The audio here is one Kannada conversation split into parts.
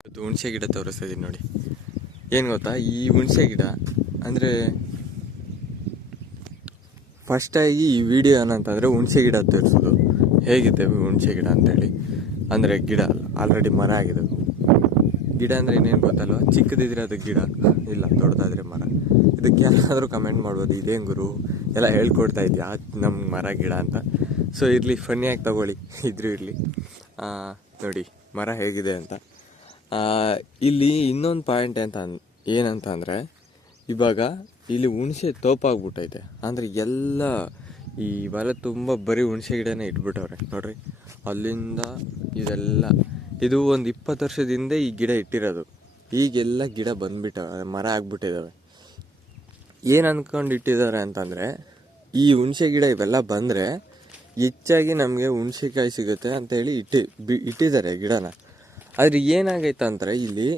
ಇವತ್ತು ಹುಣಸೆ ಗಿಡ ತೋರಿಸ್ತಾ ಇದೀನಿ ನೋಡಿ. ಏನು ಗೊತ್ತಾ? ಈ ಹುಣಸೆ ಗಿಡ ಅಂದರೆ ಫಸ್ಟಾಗಿ ಈ ವಿಡಿಯೋ ಏನಂತಂದರೆ ಹುಣಸೆ ಗಿಡ ತೋರಿಸೋದು. ಹೇಗಿದೆ ಹುಣಸೆ ಗಿಡ ಅಂತೇಳಿ. ಅಂದರೆ ಗಿಡ ಆಲ್ರೆಡಿ ಮರ ಆಗಿದೆ. ಗಿಡ ಅಂದರೆ ಇನ್ನೇನು ಗೊತ್ತಲ್ವ? ಚಿಕ್ಕದಿದ್ರೆ ಅದು ಗಿಡ, ಇಲ್ಲ ದೊಡ್ಡದಾದರೆ ಮರ. ಇದಕ್ಕೆ ಯಾರಾದರೂ ಕಮೆಂಟ್ ಮಾಡ್ಬೋದು, ಇದೇನು ಗುರು? ಎಲ್ಲ ಹೇಳ್ಕೊಡ್ತಾ ಇದೆಯಾ? ನಮ್ಮ ಮರ, ಗಿಡ ಅಂತ. ಸೊ ಇರಲಿ ಫನ್ನಿಯಾಗಿ ತಗೊಳ್ಳಿ. ಇದ್ರೂ ಇರಲಿ. ನೋಡಿ, ಮರ ಹೇಗಿದೆ ಅಂತ. ಇಲ್ಲಿ ಇನ್ನೊಂದು ಪಾಯಿಂಟ್ ಅಂತ ಏನಂತ ಅಂದರೆ, ಇವಾಗ ಇಲ್ಲಿ ಹುಣಸೆ ತೋಪಾಗ್ಬಿಟ್ಟೈತೆ. ಅಂದರೆ ಎಲ್ಲ ಈ ಬಲ ತುಂಬ ಬರೀ ಹುಣಸೆ ಗಿಡನೇ ಇಟ್ಬಿಟ್ಟವ್ರೆ, ನೋಡ್ರಿ. ಅಲ್ಲಿಂದ ಇದೆಲ್ಲ, ಇದು ಒಂದು ಇಪ್ಪತ್ತು ವರ್ಷದಿಂದ ಈ ಗಿಡ ಇಟ್ಟಿರೋದು. ಈಗೆಲ್ಲ ಗಿಡ ಬಂದ್ಬಿಟ್ಟ, ಮರ ಆಗ್ಬಿಟ್ಟಿದ್ದಾವೆ ಏನು ಅಂದ್ಕೊಂಡು ಇಟ್ಟಿದ್ದಾರೆ ಅಂತಂದರೆ, ಈ ಹುಣಸೆ ಗಿಡ ಇವೆಲ್ಲ ಬಂದರೆ ಹೆಚ್ಚಾಗಿ ನಮಗೆ ಹುಣಸೆಕಾಯಿ ಸಿಗುತ್ತೆ ಅಂತೇಳಿ ಇಟ್ಟಿ, ಬಿ- ಇಟ್ಟಿದ್ದಾರೆ ಗಿಡನ. ಆದರೆ ಏನಾಗೈತೆ ಅಂದರೆ ಇಲ್ಲಿ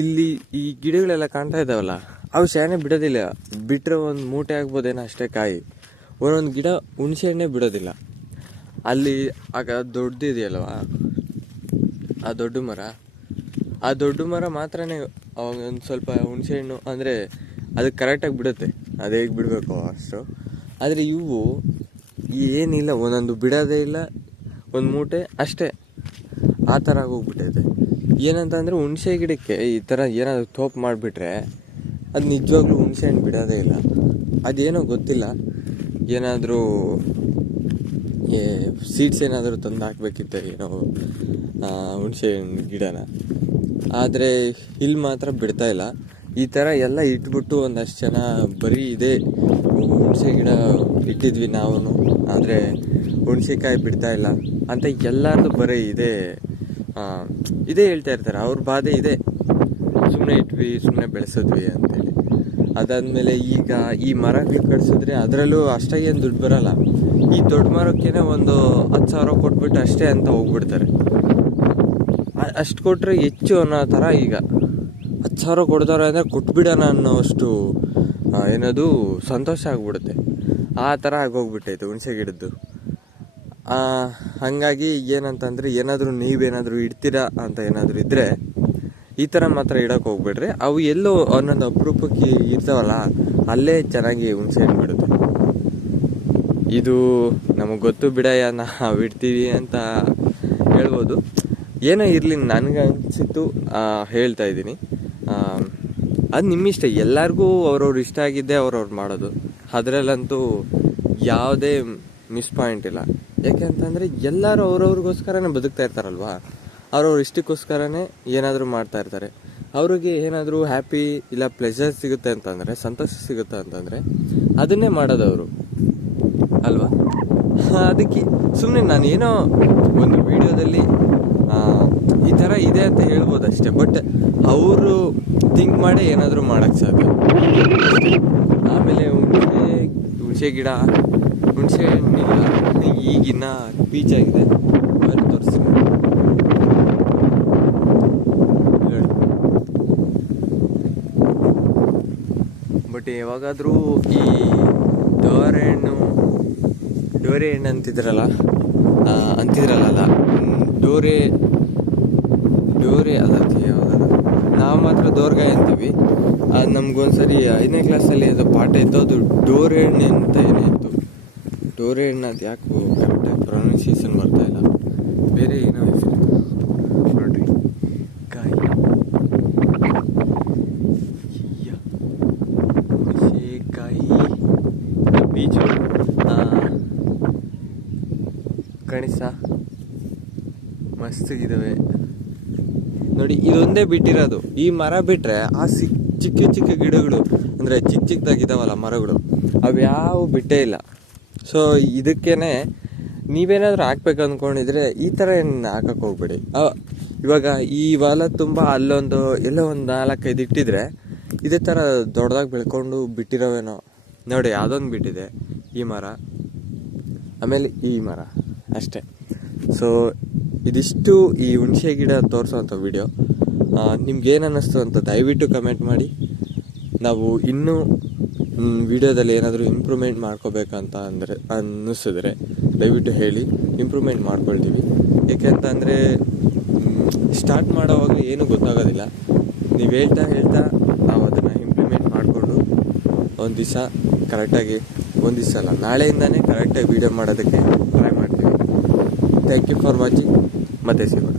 ಇಲ್ಲಿ ಈ ಗಿಡಗಳೆಲ್ಲ ಕಾಣ್ತಾ ಇದ್ದಾವಲ್ಲ, ಅವು ಶಾನೆ ಬಿಡೋದಿಲ್ಲ. ಬಿಟ್ಟರೆ ಒಂದು ಮೂಟೆ ಆಗ್ಬೋದೇನೋ ಅಷ್ಟೇ ಕಾಯಿ. ಒಂದೊಂದು ಗಿಡ ಹುಣಸೆ ಹಣ್ಣೆ ಬಿಡೋದಿಲ್ಲ. ಅಲ್ಲಿ ಆಗ ದೊಡ್ಡದಿದೆಯಲ್ವ ಆ ದೊಡ್ಡ ಮರ? ಆ ದೊಡ್ಡ ಮರ ಮಾತ್ರನೇ ಅವಾಗ ಒಂದು ಸ್ವಲ್ಪ ಹುಣಸೆ ಹಣ್ಣು, ಅಂದರೆ ಅದಕ್ಕೆ ಕರೆಕ್ಟಾಗಿ ಬಿಡುತ್ತೆ. ಅದು ಹೇಗೆ ಬಿಡಬೇಕು ಅಷ್ಟು. ಆದರೆ ಇವು ಏನಿಲ್ಲ, ಒಂದೊಂದು ಬಿಡೋದೇ ಇಲ್ಲ, ಒಂದು ಮೂಟೆ ಅಷ್ಟೇ. ಆ ಥರ ಆಗೋಗ್ಬಿಟ್ಟೈತೆ ಏನಂತಂದರೆ ಹುಣಸೆ ಗಿಡಕ್ಕೆ ಈ ಥರ ಏನಾದರೂ ತೋಪು ಮಾಡಿಬಿಟ್ರೆ ಅದು ನಿಜವಾಗ್ಲೂ ಹುಣಸೆ ಹಣ್ಣು ಬಿಡೋದೇ ಇಲ್ಲ. ಅದೇನೋ ಗೊತ್ತಿಲ್ಲ. ಏನಾದರೂ ಸೀಡ್ಸ್ ಏನಾದರೂ ತಂದು ಹಾಕ್ಬೇಕಿತ್ತು ಏನೋ ಹುಣಸೆ ಹಣ್ಣು ಗಿಡನ. ಆದರೆ ಇಲ್ಲಿ ಮಾತ್ರ ಬಿಡ್ತಾ ಇಲ್ಲ. ಈ ಥರ ಎಲ್ಲ ಇಟ್ಬಿಟ್ಟು ಒಂದಷ್ಟು ಜನ ಬರೀ ಇದೇ ಹುಣಸೆ ಗಿಡ ಇಟ್ಟಿದ್ವಿ ನಾವು ಆದರೆ ಹುಣಸೆಕಾಯಿ ಬಿಡ್ತಾ ಇಲ್ಲ ಅಂತ ಎಲ್ಲರದು ಬರೀ ಇದೇ ಇದೇ ಹೇಳ್ತಾ ಇರ್ತಾರೆ, ಅವ್ರ ಬಾಧೆ ಇದೆ. ಸುಮ್ಮನೆ ಇಟ್ವಿ ಸುಮ್ಮನೆ ಬೆಳೆಸಿದ್ವಿ ಅಂತೇಳಿ. ಅದಾದ್ಮೇಲೆ ಈಗ ಈ ಮರಗಳು ಕಟ್ಸಿದ್ರೆ ಅದರಲ್ಲೂ ಅಷ್ಟಾಗಿ ಏನು ದುಡ್ಡು ಬರಲ್ಲ. ಈ ದೊಡ್ಡ ಮರಕ್ಕೇನೆ ಒಂದು ಹತ್ತು ಸಾವಿರ ಕೊಟ್ಬಿಟ್ಟು ಅಷ್ಟೇ ಅಂತ ಹೋಗ್ಬಿಡ್ತಾರೆ. ಅಷ್ಟು ಕೊಟ್ಟರೆ ಹೆಚ್ಚು ಅನ್ನೋ ಥರ ಈಗ. ಹತ್ತು ಸಾವಿರ ಕೊಡ್ತಾರೆ ಅಂದರೆ ಕೊಟ್ಬಿಡೋಣ ಅನ್ನೋಷ್ಟು ಏನದು ಸಂತೋಷ ಆಗ್ಬಿಡುತ್ತೆ. ಆ ಥರ ಆಗೋಗ್ಬಿಟ್ಟೈತೆ ಹುಣಸೆ ಗಿಡದ್ದು. ಹಂಗಾಗಿ ಏನಂತಂದರೆ ಏನಾದರೂ ನೀವೇನಾದರೂ ಇಡ್ತೀರಾ ಅಂತ ಏನಾದರೂ ಇದ್ರೆ ಈ ಥರ ಮಾತ್ರ ಇಡೋಕೆ ಹೋಗ್ಬೇಡ್ರಿ. ಅವು ಎಲ್ಲೋ ಒಂದೊಂದು ಅಪರೂಪಕ್ಕೆ ಇರ್ತಾವಲ್ಲ, ಅಲ್ಲೇ ಚೆನ್ನಾಗಿ ಹುಣಸೆ ಬಿಡುತ್ತೆ. ಇದು ನಮಗೆ ಗೊತ್ತು ಬಿಡಯ್ಯ, ನಾವು ಇಡ್ತೀವಿ ಅಂತ ಹೇಳ್ಬೋದು. ಏನೋ ಇರಲಿ, ನನಗೆ ಅನಿಸಿತ್ತು ಹೇಳ್ತಾ ಇದ್ದೀನಿ. ಅದು ನಿಮ್ಮಿಷ್ಟ, ಎಲ್ಲರಿಗೂ ಅವ್ರವ್ರ ಇಷ್ಟ ಆಗಿದ್ದೆ ಅವ್ರವ್ರು ಮಾಡೋದು. ಅದರಲ್ಲಂತೂ ಯಾವುದೇ ಮಿಸ್ ಪಾಯಿಂಟ್ ಇಲ್ಲ. ಯಾಕೆ ಅಂತಂದರೆ ಎಲ್ಲರೂ ಅವ್ರವ್ರಿಗೋಸ್ಕರನೇ ಬದುಕ್ತಾ ಇರ್ತಾರಲ್ವಾ? ಅವ್ರವ್ರ ಇಷ್ಟಕ್ಕೋಸ್ಕರನೇ ಏನಾದರೂ ಮಾಡ್ತಾ ಇರ್ತಾರೆ. ಅವ್ರಿಗೆ ಏನಾದರೂ ಹ್ಯಾಪಿ ಇಲ್ಲ ಪ್ಲೆಜರ್ ಸಿಗುತ್ತೆ ಅಂತಂದರೆ, ಸಂತೋಷ ಸಿಗುತ್ತೆ ಅಂತಂದರೆ, ಅದನ್ನೇ ಮಾಡೋದು ಅವರು. ಅಲ್ವಾ? ಅದಕ್ಕೆ ಸುಮ್ಮನೆ ನಾನೇನೋ ಒಂದು ವಿಡಿಯೋದಲ್ಲಿ ಈ ಥರ ಇದೆ ಅಂತ ಹೇಳ್ಬೋದು ಅಷ್ಟೇ. ಬಟ್ ಅವರು ಥಿಂಕ್ ಮಾಡಿ ಏನಾದರೂ ಮಾಡೋಕ್ಕೆ ಸಾಧ್ಯ. ಆಮೇಲೆ ಹುಣಸೆ ಹುಣಸೆ ಗಿಡ. ಹುಣಸೆ ಹಣ್ಣಿಲ್ಲ ಈಗಿನ ಪೀಚ್ ಆಗಿದೆ. ಆಮೇಲೆ ತೋರಿಸ್ತೀನಿ ಬಟ್ ಯಾವಾಗಾದರೂ ಈ ಡೋರೆ ಹಣ್ಣು ಡೋರೆ ಹಣ್ಣು ಅಂತಿದ್ರಲ್ಲ ಅಂತಿದ್ರಲ್ಲ ಡೋರೆ ಡೋರೆ ಅಲ್ಲ ನಾವು ಮಾತ್ರ ದೋರ್ಗಾಯಿ ಅಂತೀವಿ. ಅದು ನಮ್ಗೊಂದ್ಸರಿ ಐದನೇ ಕ್ಲಾಸಲ್ಲಿ ಅದು ಪಾಠ ಇತ್ತು ಅದು ಡೋರೆ ಹಣ್ಣು ಅಂತ ಏನೋ ಹಣ್ಣು ಅದು ಯಾಕೆ ಕರೆಕ್ಟಾಗಿ ಪ್ರೊನೌನ್ಸಿಯೇಷನ್ ಬರ್ತಾ ಇಲ್ಲ. ಬೇರೆ ಏನೋ ಹೆಸರು ನೋಡ್ರಿ ಕಾಯಿ ಕಾಯಿ ಹುಣಸೆಕಾಯಿ ಕಣಿಸ ಕಣಿಸ ಇದಾವೆ. ನೋಡಿ ಇದೊಂದೇ ಬಿಟ್ಟಿರೋದು. ಈ ಮರ ಬಿಟ್ರೆ ಆ ಚಿಕ್ಕ ಚಿಕ್ಕ ಗಿಡಗಳು ಅಂದರೆ ಚಿಕ್ಕ ಚಿಕ್ಕದಾಗಿದ್ದಾವಲ್ಲ ಮರಗಳು ಅವ್ಯಾವು ಬಿಟ್ಟೇ ಇಲ್ಲ. ಸೊ ಇದಕ್ಕೇನೆ ನೀವೇನಾದರೂ ಹಾಕ್ಬೇಕು ಅಂದ್ಕೊಂಡಿದ್ರೆ ಈ ಥರ ಏನು ಹಾಕಕ್ಕೆ ಹೋಗ್ಬೇಡಿ. ಇವಾಗ ಈ ವಾಲ ತುಂಬ ಅಲ್ಲೊಂದು ಎಲ್ಲೋ ಒಂದು ನಾಲ್ಕೈದು ಇಟ್ಟಿದ್ರೆ ಇದೇ ಥರ ದೊಡ್ಡದಾಗಿ ಬೆಳ್ಕೊಂಡು ಬಿಟ್ಟಿರೋವೇನೋ. ನೋಡಿ, ಅದೊಂದು ಬಿಟ್ಟಿದೆ. ಈ ಮರ. ಆಮೇಲೆ ಈ ಮರ. ಅಷ್ಟೇ. ಸೊ ಇದಿಷ್ಟು ಈ ಹುಣಸೆ ಗಿಡ ತೋರಿಸೋವಂಥ ವಿಡಿಯೋ. ನಿಮ್ಗೇನು ಅನ್ನಿಸ್ತು ಅಂತ ದಯವಿಟ್ಟು ಕಮೆಂಟ್ ಮಾಡಿ. ನಾವು ಇನ್ನೂ ವಿಡಿಯೋದಲ್ಲಿ ಏನಾದರೂ ಇಂಪ್ರೂವ್ಮೆಂಟ್ ಮಾಡ್ಕೋಬೇಕಂತ ಅಂದರೆ ಅನ್ನಿಸಿದ್ರೆ ದಯವಿಟ್ಟು ಹೇಳಿ ಇಂಪ್ರೂವ್ಮೆಂಟ್ ಮಾಡ್ಕೊಳ್ತೀವಿ. ಏಕೆಂತಂದರೆ ಸ್ಟಾರ್ಟ್ ಮಾಡೋವಾಗ ಏನೂ ಗೊತ್ತಾಗೋದಿಲ್ಲ. ನೀವು ಹೇಳ್ತಾ ಹೇಳ್ತಾ ನಾವು ಅದನ್ನು ಇಂಪ್ಲಿಮೆಂಟ್ ಮಾಡಿಕೊಂಡು ಒಂದು ದಿವಸ ಕರೆಕ್ಟಾಗಿ ಒಂದು ದಿವಸ ಅಲ್ಲ, ನಾಳೆಯಿಂದನೇ ಕರೆಕ್ಟಾಗಿ ವೀಡಿಯೋ ಮಾಡೋದಕ್ಕೆ ಟ್ರೈ ಮಾಡ್ತೀವಿ. ಥ್ಯಾಂಕ್ ಯು ಫಾರ್ ವಾಚಿಂಗ್ ಮತ್ತೆ ಸಿಗೋಣ.